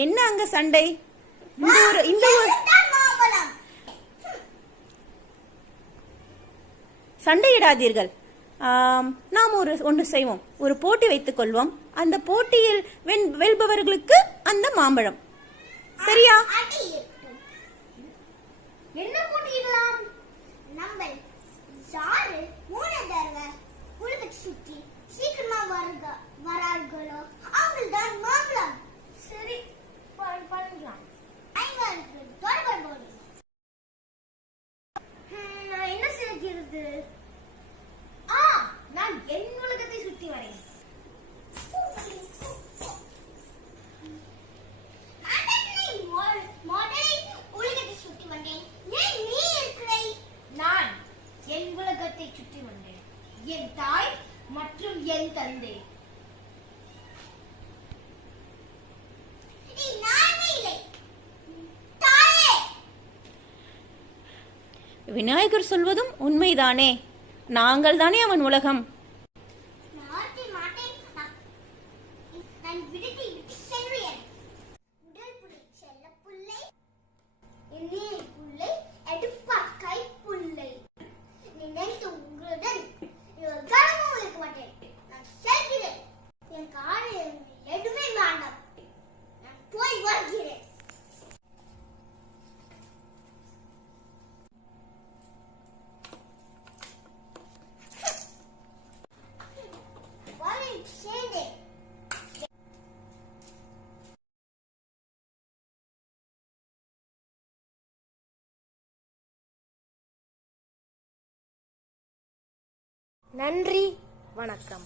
என்ன அங்க சண்டை? இந்த ஊர் சண்டையிடாதீர்கள். நாம் ஒன்று செய்வோம். ஒரு போட்டி வைத்துக் கொள்வோம். அந்த போட்டியில் வெல்பவர்களுக்கு அந்த மாம்பழம். சரியா? என்ன போட்டியிடலாம்? நம்ம யாரு மூணு தடவை உலக சுற்றி சீக்கிரமா வரார்களோ அவங்கள்தான் மாம்பழம். சரி, பண்ணலாம். நான் என்ன செய்கிறது? நான் என் உலகத்தை சுற்றி வரேன். உலகத்தை சுற்றி வந்தேன். ஏன் நீ இருக்கிறாய்? நான் என் உலகத்தை சுற்றி வந்தேன். என் தாய் மற்றும் என் தந்தை. விநாயகர் சொல்வதும் உண்மைதானே? நாங்கள் தானே அவன் உலகம். நன்றி, வணக்கம்.